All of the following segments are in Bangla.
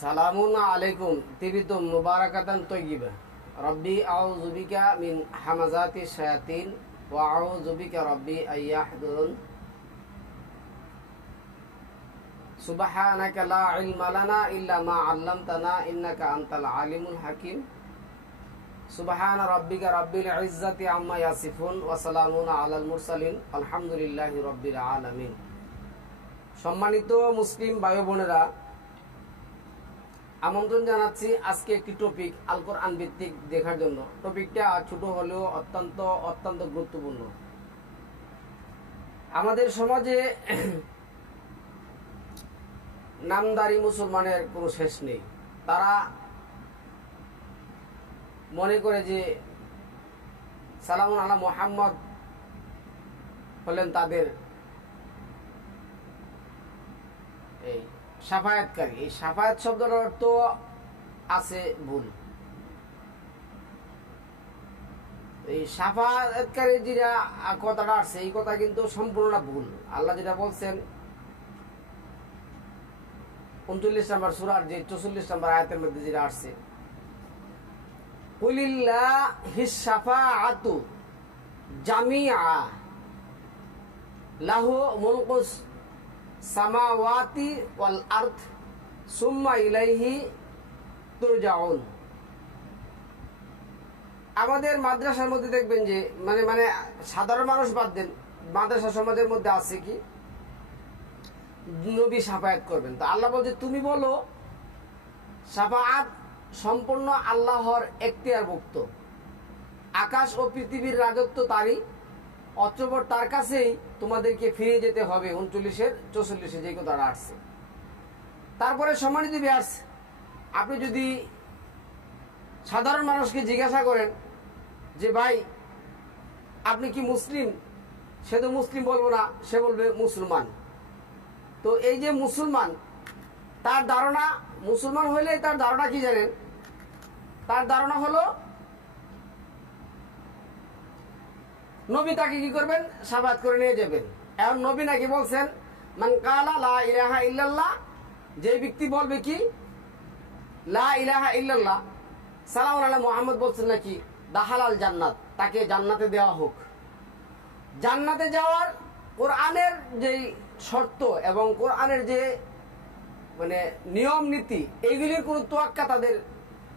সালামুন আলাইকুম তিবিতুম মুবারাকাতান তয়্যিবা রব্বি আউযু বিকা মিন হামাযাতিশ শায়াতিন ওয়া আউযু বিকা রব্বি আইয়াহদুরুন সুবহানাকা লা ইলমা লানা ইল্লা মা 'আল্লামতানা ইন্নাকা আনতাল আলিমুল হাকিম সুবহানা রাব্বিকা রাব্বিল ইজ্জাতি আম্মা ইয়াসিফুন ওয়া সালামুন আলাল মুরসালিন আলহামদুলিল্লাহি রাব্বিল আলামিন। সম্মানিত মুসলিম ভাই বোনেরা, আমন্ত্রণ জানাচ্ছি আজকে একটি টপিক আল কোরআন ভিত্তিক দেখার জন্য। টপিকটা ছোট হলেও অত্যন্ত গুরুত্বপূর্ণ। আমাদের সমাজে নামদারি মুসলমানের কোনো শেষ নেই। তারা মনে করে যে সালামুন আলা মুহাম্মদ হলেন তাদের এই সাফায়াতকারী। এই সাফায়াত শব্দের অর্থ আছে ভুল। এই সাফায়াতকারী যেটা কথাটা আসছে, এই কথা কিন্তু সম্পূর্ণ ভুল। আল্লাহ যেটা বলছেন 39 নম্বর সূরার যে 44 নম্বর আয়াতের মধ্যে যেটা আসছে, কুলিল্লাহিস শাফাআতু জামিআ লাহু মুলকুস সামাওয়াতি ওয়াল আরদ সুম্মা ইলাইহি তুরজাউন। আমাদের মাদ্রাসার মধ্যে দেখবেন যে মানে সাধারণ মানুষ বাদ দেন, মাদ্রাসা সমাজের মধ্যে আছে কি নবী শাফায়াত করবেন। তো আল্লাহ বলছে তুমি বলো শাফাআত সম্পূর্ণ আল্লাহর এখতিয়ারভুক্ত। আকাশ ও পৃথিবীর রাজত্ব তারই, অতঃপর তার কাছেই তোমাদেরকে ফিরে যেতে হবে। 39-44 যে কথাটা আসছে। তারপরে সম্মানিত ভিউয়ার্স, আপনি যদি সাধারণ মানুষকে জিজ্ঞাসা করেন যে ভাই আপনি কি মুসলিম, সে তো মুসলিম বলবো না, সে বলবে মুসলমান। তো এই যে মুসলমান, তার ধারণা মুসলমান হইলে তার ধারণা কি জানেন? তার ধারণা হলো নবী তাকে কি করবেন? শাফায়াত করে নিয়ে যাবেন। এখন নবী নাকি বলছেন মান কালা লা ইলাহা ইল্লাল্লাহ, যে ব্যক্তি বলবে কি লা ইলাহা ইল্লাল্লাহ সালামুন আলা মুহাম্মদ বলছেন নাকি দাখালাল জান্নাত, তাকে জান্নাতে দেওয়া হোক। জান্নাতে যাওয়ার কোরআনের যে শর্ত এবং কোরআনের যে নিয়ম নীতি, এইগুলির কোনো তোয়াক্কা তাদের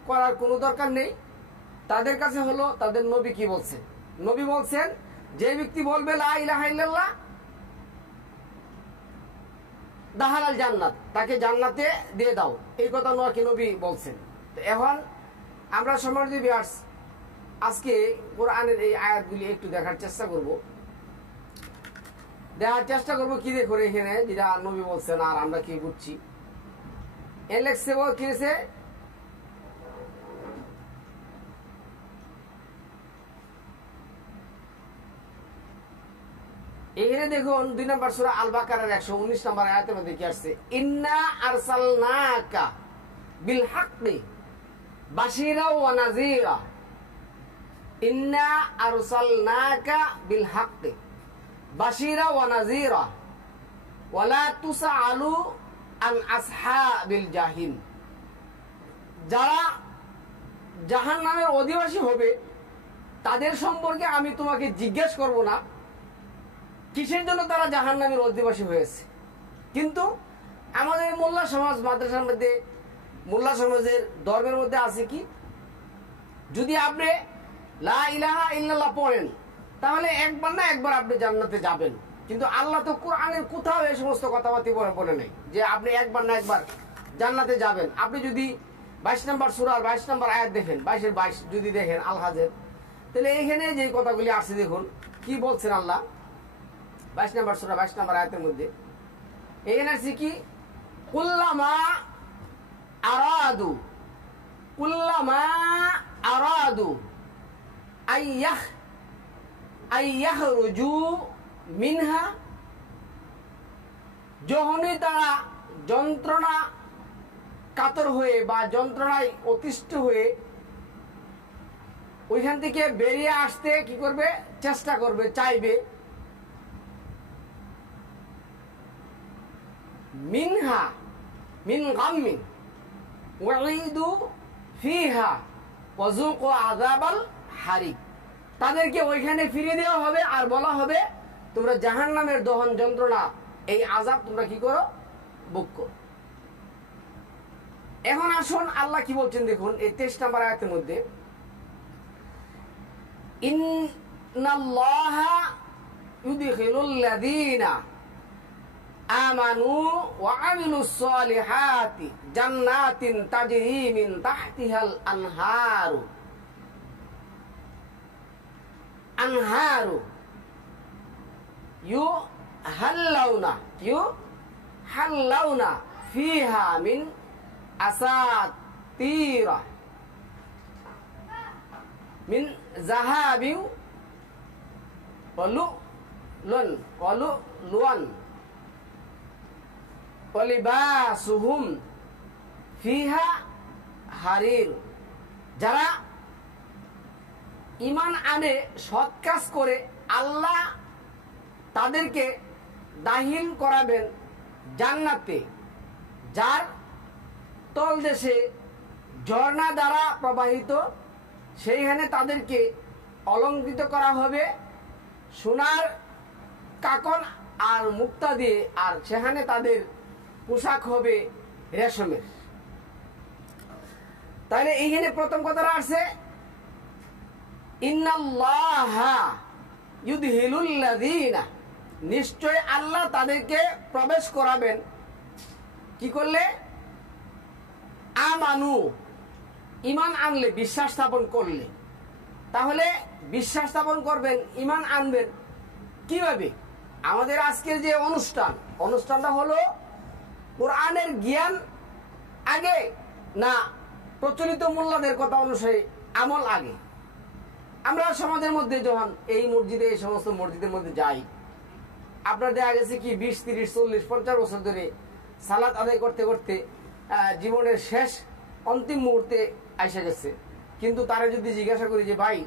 করার কোনো দরকার নেই। তাদের কাছে হলো তাদের নবী কি বলছেন। নবী বলছেন যে ব্যক্তি বলবে লা ইলাহা ইল্লাল্লাহ দাখালাল জান্নাত, তাকে জান্নাতে দিয়ে দাও, এই কথা নাকি নবী বলছেন। তো এখন আমরা সম্মানিত ভিউয়ার্স আজকে কোরআনের এই আয়াতগুলি একটু দেখার চেষ্টা করব কি দেখো এখানে যেটা নবী বলছেন আর আমরা কি বুঝছি। এখানে দেখুন 2 নম্বর সূরা আল বাকারার 119 নম্বর আয়াতের মধ্যে কি আসছে, ইন্না আরসালনাকা বিল হাক্কি বাশীরা ওয়া নাযীরা। ইন্না আরসালনাকা বিল হাক্কি বাশীরা ওয়া নাযীরা ওয়া লা তুসআলু আন আসহাবিল জাহিম। যারা জাহান্নামের অধিবাসী হবে তাদের সম্পর্কে আমি তোমাকে জিজ্ঞেস করব না কিসের জন্য তারা জাহান্নামের অধিবাসী হয়েছে। কিন্তু আমাদের মোল্লা সমাজ, মাদ্রাসার মধ্যে মোল্লা সমাজের ধর্মের মধ্যে আছে কি, যদি আপনি লা ইলাহা ইল্লাল্লাহ পড়েন তাহলে একবার না একবার আপনি জান্নাতে যাবেন। কিন্তু আল্লাহ তো কোরআনের কোথাও এই সমস্ত কথাবার্তা বলে নাই যে আপনি একবার না একবার জান্নাতে যাবেন। আপনি যদি 22 নম্বর সূরার 22 নম্বর আয়াত দেখেন, 22-এর 22 যদি দেখেন আল হাজের, তাহলে এখানে যে কথাগুলি আসছে দেখুন কি বলছেন আল্লাহ 22 নম্বর সূরা 22 নম্বর আয়াতের মধ্যে। এখানে আছে কি, কুল্লামা আরাদু আইয়াখরুজু মিনহা, যখনই তারা যন্ত্রণা কাতর হয়ে বা যন্ত্রণায় অতিষ্ঠ হয়ে ওইখান থেকে বেরিয়ে আসতে কি করবে? চেষ্টা করবে, চাইবে। মিনহা মিন গাম্মিন, ওয়াইদু ফিহা ওয়াযুকু আযাবাল হারিক, তাদেরকে ওইখানে ফিরে দেওয়া হবে আর বলা হবে তোমরা জাহান্নামের দহন যন্ত্রণা এই আযাব তোমরা কি করো, ভোগ করো। এখন আসুন আল্লাহ কি বলছেন দেখুন এই 23 নম্বর আয়াতের মধ্যে, ইন্নাল্লাহা ইউদখিলুল লাযীনা আমানু ওয়া আমিলুস সলিহাতি জান্নাতিন তাজরি মিন তাহতিহাল আনহারু ইউহাল্লাউনা ফিহা মিন আসাতিরা মিন যাহাবিন ওয়া লু'লু'আন ওয়া লিবাসুহুম ফিহা হারির। যারা ঈমান আনে, সৎ কাজ করে, আল্লাহ তাদেরকে দাখিল করাবেন জান্নাতে, যার তলদেশে ঝর্ণা দ্বারা প্রবাহিত, সেইখানে তাদেরকে অলঙ্কৃত করা হবে সোনার কাকন আর মুক্তা দিয়ে, আর সেখানে তাদের পোশাক হবে রেশমের। তাহলে এইখানে প্রথম কথাটা আছে ইন্নাল্লাহা ইউদখিলুল লাযীনা, নিশ্চয় আল্লাহ তাদেরকে প্রবেশ করাবেন কি করলে, আমানু, ঈমান আনলে, বিশ্বাস স্থাপন করলে। তাহলে বিশ্বাস স্থাপন করবেন, ঈমান আনবেন কিভাবে? আমাদের আজকের যে অনুষ্ঠানটা হলো কোরআনের জ্ঞান আগে না প্রচলিত মোল্লাদের কথা অনুসারে আমল আগে। আমরা সমাজের মধ্যে যখন এই মসজিদে, এই সমস্ত মসজিদের মধ্যে যাই, আপনার দেখা গেছে কি 20, 30, 40, 50 বছর ধরে সালাত আদায় করতে করতে জীবনের শেষ অন্তিম মুহূর্তে আইসা গেছে, কিন্তু তারা যদি জিজ্ঞাসা করি যে ভাই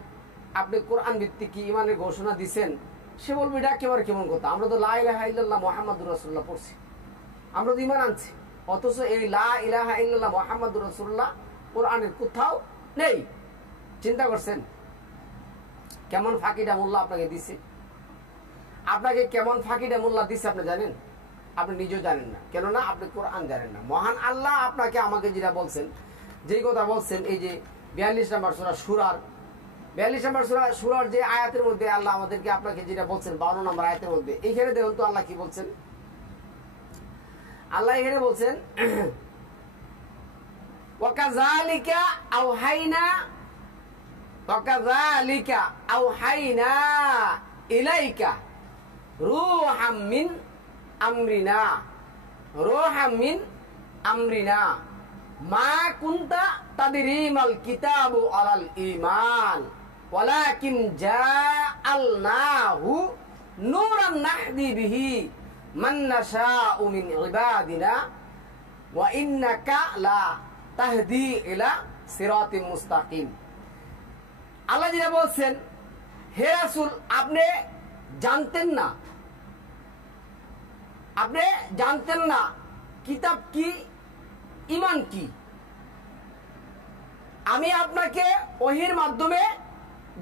আপনি কোরআন ভিত্তিক কি ইমানের ঘোষণা দিচ্ছেন, সে বলবে এটা একেবারে কেমন কথা, আমরা তো লা ইলাহা ইল্লাল্লাহ মুহাম্মাদুর রাসূলুল্লাহ পড়ছি, আমরা তো ইমান আনছি, অথচ এই লা ইলাহা ইল্লাল্লাহ মুহাম্মাদুর রাসূলুল্লাহ কোরআনের কোথাও নেই। চিন্তা করছেন কেমন ফাঁকিটা মোল্লা আপনাকে দিছে? আপনাকে কেমন ফাঁকিটা মোল্লা দিছে আপনি জানেন? আপনি নিজেও জানেন না, কেননা আপনি কোরআন জানেন না। মহান আল্লাহ আপনাকে আমাকে যেটা বলছেন, যেই কথা বলছেন, এই যে 42 নম্বর সূরা সূরার 42 নম্বর সূরার যে আয়াতের মধ্যে আল্লাহ আমাদেরকে আপনাকে যেটা বলছেন 52 নম্বর আয়াতের মধ্যে, এইখানে দেখুন তো আল্লাহ কি বলছেন। আল্লাহ এখানে বলছেন ওয়াকাযালিকা আওহাইনা ইলাইকা রূহাম মিন আমরিনা মা কুনতা তাদরিমাল কিতাবু আলাল ঈমান ওয়ালাকিন জাআলনাহু নূরান নাহদি বিহি মান নাশাউ মিন ইবাদিনা ওয়া ইন্নাকা লা তাহদি ইলা সিরাতিন মুস্তাকিম। আল্লাহ যেটা বলছেন, হে রাসূল আপনি জানতেন না কিতাব কি, ঈমান কি, আমি আপনাকে ওহীর মাধ্যমে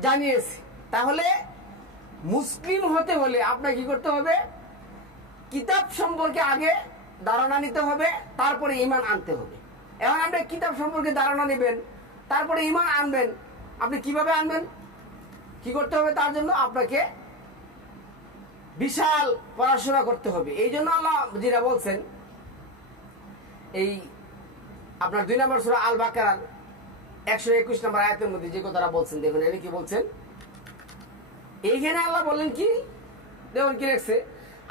জানিয়েছি। তাহলে মুসলিম হতে হলে আপনাকে কি করতে হবে? কিতাব সম্পর্কে আগে ধারণা নিতে হবে, তারপরে ঈমান আনতে হবে। এখন আপনি কিতাব সম্পর্কে ধারণা নেবেন, তারপরে ঈমান আনবেন, আপনি কিভাবে আনবেন? কি করতে হবে? তার জন্য আপনাকে বিশাল পড়াশোনা করতে হবে। এই জন্য আল্লাহ যেটা বলছেন, এই আপনার 2 নম্বর সূরা আল বাকারার 121 নম্বর আয়াতের মধ্যে যে কথাটা বলছেন, দেখুন এখানে কি বলছেন। এইখানে আল্লাহ বললেন কি, দেখুন কি লিখছে,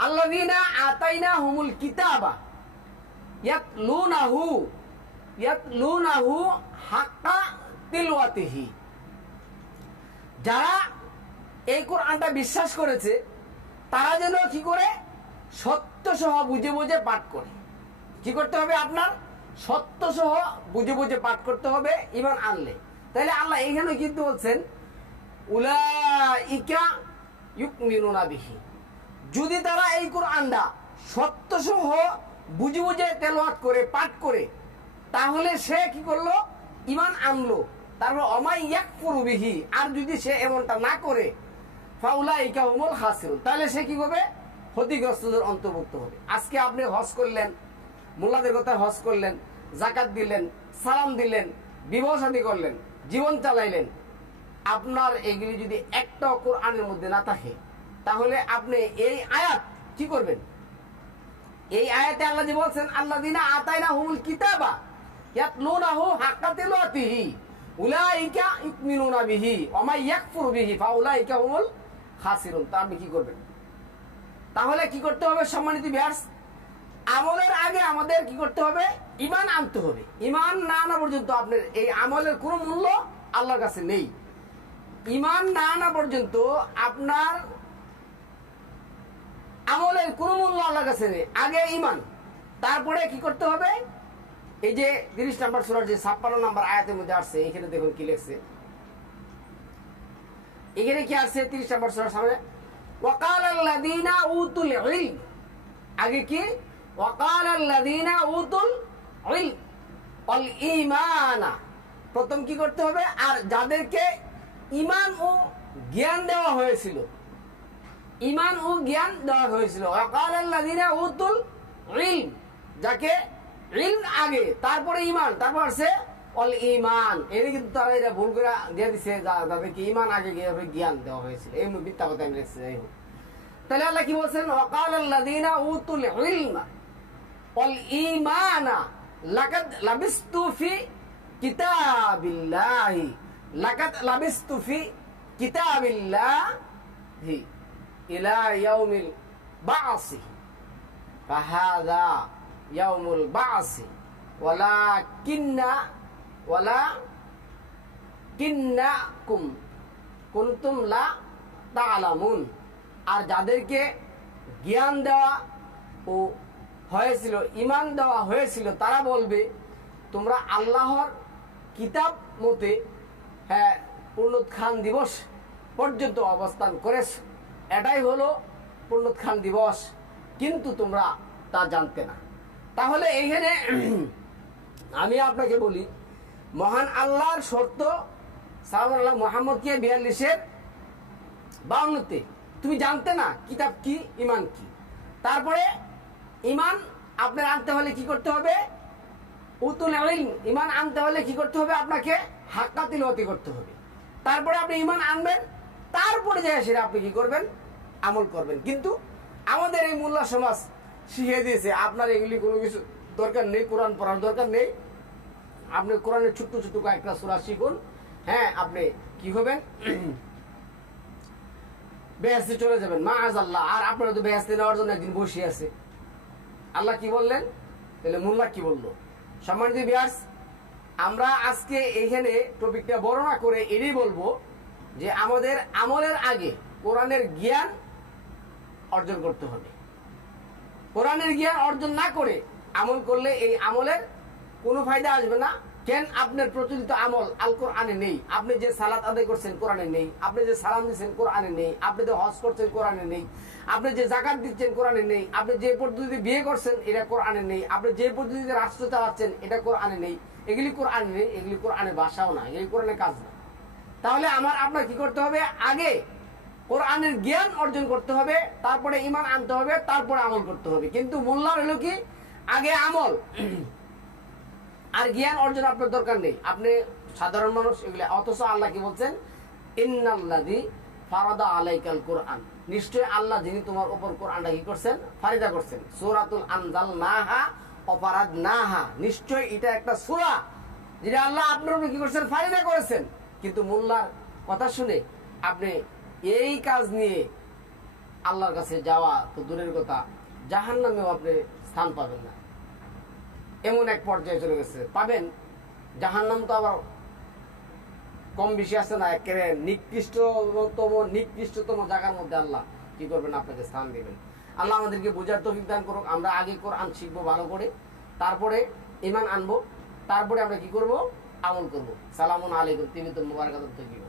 আল্লাযীনা আতাইনাহুমুল কিতাবা ইয়াতলুনাহু হাক্কা তিলওয়াতিহি। যারা এই কোরআনটা বিশ্বাস করেছে তারা যেন কি করে? সত্য সহ বুঝে বুঝে পাঠ করে। কি করতে হবে? আপনার সত্য সহ বুঝে বুঝে পাঠ করতে হবে ঈমান আনলে। তাহলে আল্লাহ এখানে কিন্তু বলছেন উলাইকা ইউমিনুনা বিহি, যদি তারা এই কোরআনটা সত্য সহ বুঝে বুঝে তেলাওয়াত করে পাঠ করে, তাহলে সে কি করলো? ঈমান আনলো। তারপর অমাই ইয়াকফুরু বিহি, আর যদি সে এমনটা না করে ফাউলাইকা হুমুল খাসিরুন, তাহলে সে কি হবে? ক্ষতিগ্রস্তদের অন্তর্ভুক্ত হবে। আজকে আপনি হজ করলেন, মোল্লাদের কথা হজ করলেন, যাকাত দিলেন, সালাম দিলেন, বিবাহ শাদী করলেন, জীবন চালাইলেন, আপনার এগুলি যদি একটা কোরআনের মধ্যে না থাকে, তাহলে আপনি এই আয়াত কি করবেন? এই আয়াতে আল্লাহ যে বলছেন আল্লাযিনা আতাইনাহুমুল কিতাবা ইয়াতলুনাহু হাক্কা তিলাওয়াতিহি উলাইকা ইউমিনুনা বিহি ওয়া মান ইয়াকফুরু বিহি ফাউলাইকা হুমুল খাসিরুন, তা আপনি কি করবেন? তাহলে কি করতে হবে সম্মানিত ভিউয়ার্স? আমলের আগে আমাদের কি করতে হবে? ঈমান আনতে হবে। ঈমান না আনা পর্যন্ত আপনার এই আমলের কোনো মূল্য আল্লাহর কাছে নেই। ঈমান না আনা পর্যন্ত আপনার আমলের কোনো মূল্য আল্লাহর কাছে নেই। আগে ঈমান, তারপরে কি করতে হবে? এই যে 30 নম্বর সূরার যে 56 নম্বর আয়াতের মধ্যে আসছে, এখানে দেখুন কি লেখছে। এখানে কি আসছে 30 নম্বর সূরার সামনে? ওয়াকালাল্লাযীনা উতুল ইলম, আগে কি? ওয়াকালাল্লাযীনা উতুল ইলম ওয়াল ঈমানা, প্রথম কি করতে হবে? আর যাদেরকে ঈমান ও জ্ঞান দেওয়া হয়েছিল, ঈমান ও জ্ঞান দেওয়া হয়েছিল। ওয়াকালাল্লাযীনা উতুল ইলম, যাকে ইলম আগে, তারপরে ঈমান, তারপর আছে অল ঈমান। এর কিন্তু তারা এটা ভুল করে দিয়ে দিছে, যাদেরকে ঈমান আগে গিয়ে জ্ঞান দেওয়া হয়েছিল। এই মিথ্যা কথা আমি লিখছি। যাই হোক, তাহলে আল্লাহ কি বলছেন? ওয়াকালাল্লাযীনা উতুল ইলমা ওয়াল ঈমানা লাকাদ লাবিস্তু ফি কিতাবিল্লাহি, লাকাদ লাবিস্তু ফি কিতাবিল্লাহি ইলা ইয়াউমিল বা'সি ফাহাযা ইয়াউমুল বা'সি ওয়ালাকিন্নাকুম কুনতুম লা তা'লামুন। আর যাদেরকে জ্ঞান দেওয়া ও হয়েছিল, ঈমান দেওয়া হয়েছিল, তারা বলবে তোমরা আল্লাহর কিতাব মতে পুনরুত্থান দিবস পর্যন্ত অবস্থান করেছ, এটাই হলো পুনরুত্থান দিবস, কিন্তু তোমরা তা জানতে না। তাহলে এইখানে আমি আপনাকে বলি, মহান আল্লাহর শর্ত সাল্লাল্লাহু আলাইহি মুহাম্মদকে 42-52 তুমি জানতে না কিতাব কি, ঈমান কি। তারপরে ঈমান আপনার আনতে হলে কি করতে হবে? উতুল ইলম, ঈমান আনতে হলে কি করতে হবে? আপনাকে হাক্কা তিলাওয়াতি করতে হবে। তারপরে আপনি ঈমান আনবেন, তারপরে যে সেটা আপনি কি করবেন? আমল করবেন। কিন্তু আমাদের এই মোল্লা সমাজ শিখিয়ে দিয়েছে আপনার এগুলি কোনো কিছু দরকার নেই, কোরআন পড়ার দরকার নেই, আপনি কোরআনের ছোট্ট ছোট্ট কয়েকটা সূরা শিখুন, হ্যাঁ আপনি কি হবেন? বেহেশতে চলে যাবেন মাআযাল্লাহ। আর আপনারা তো বেহেশতে নেওয়ার জন্য একদিন বসে আছে। আল্লাহ কি বললেন? তাহলে মোল্লা কি বললো? সম্মানিত ভিউয়ার্স, আমরা আজকে এইখানে টপিকটা বর্ণনা করে এটাই বলবো যে আমাদের আমলের আগে কোরআনের জ্ঞান অর্জন করতে হবে। কোরআনের জ্ঞান অর্জন না করে আমল করলে এই আমলের কোনো ফায়দা আসবে না। কেন? আপনার প্রচলিত আমল আল কোরআনে নেই। আপনি যে সালাত আদায় করছেন কোরআনে নেই, আপনি যে সালাম দিচ্ছেন কোরআনে নেই, আপনি যে হজ করছেন কোরআনে নেই, আপনি যে যাকাত দিচ্ছেন কোরআনে নেই, আপনি যে পদ্ধতিতে বিয়ে করছেন এটা কোরআনে নেই, আপনি যে পদ্ধতিতে রাষ্ট্র চালাচ্ছেন এটা কোরআনে নেই। এগুলি কোরআনে নেই, এগুলি কোরআনের ভাষাও না, এগুলি কোরআনের কাজ না। তাহলে আপনার কি করতে হবে? আগে কোরআনের জ্ঞান অর্জন করতে হবে, তারপরে ঈমান আনতে হবে, তারপরে আমল করতে হবে। কিন্তু মোল্লার হলো কি? আগে আমল আর জ্ঞান অর্জন আপনার দরকার নেই, আপনি সাধারণ মানুষ এগুলো। অথচ আল্লাহ কি বলছেন? ইন্নাল্লাযী ফারাদা আলাইকাল কোরআন, নিশ্চয় আল্লাহ যিনি তোমার উপর কোরআনটা কি করছেন? ফারিদা করছেন। সূরাতুল আনজালনাহা ওয়া ফারাদনাহা, নিশ্চয় এটা একটা সূরা যেটা আল্লাহ আপনার উপর কি করছেন? ফারিদা করেছেন। কিন্তু মোল্লার কথা শুনে আপনি এই কাজ নিয়ে আল্লাহর কাছে যাওয়া তো দূরের কথা, জাহান্নামেও আপনি স্থান পাবেন না। এমন এক পর্যায়ে চলে গেছে, পাবেন জাহান্নাম তো আবার কম বেশি আছে না, একেবারে নিকৃষ্টতম জায়গার মধ্যে আল্লাহ কি করবেন? আপনাকে স্থান দিবেন। আল্লাহ আমাদেরকে বোঝার তৌফিক দান করুক। আমরা আগে কোরআন শিখবো ভালো করে, তারপরে ঈমান আনবো, তারপরে আমরা কি করব? আমল করব। সালামুন আলাইকুম, তিবিতুল মুবারাকাতুত তাইয়্যিবা।